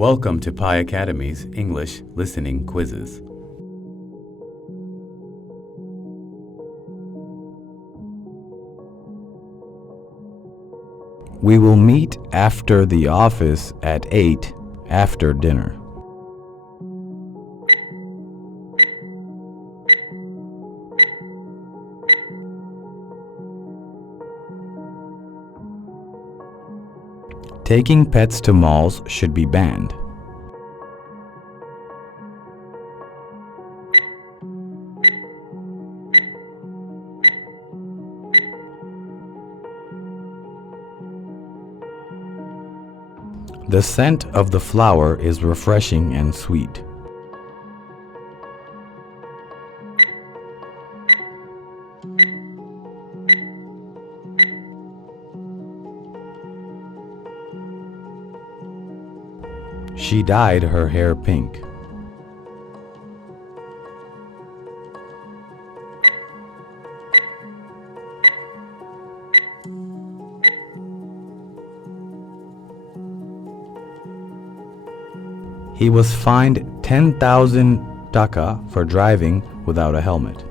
Welcome to Pi Academy's English Listening Quizzes. We will meet after the office at 8 after dinner. Taking pets to malls should be banned. The scent of the flower is refreshing and sweet. She dyed her hair pink. He was fined 10,000 Dhaka for driving without a helmet.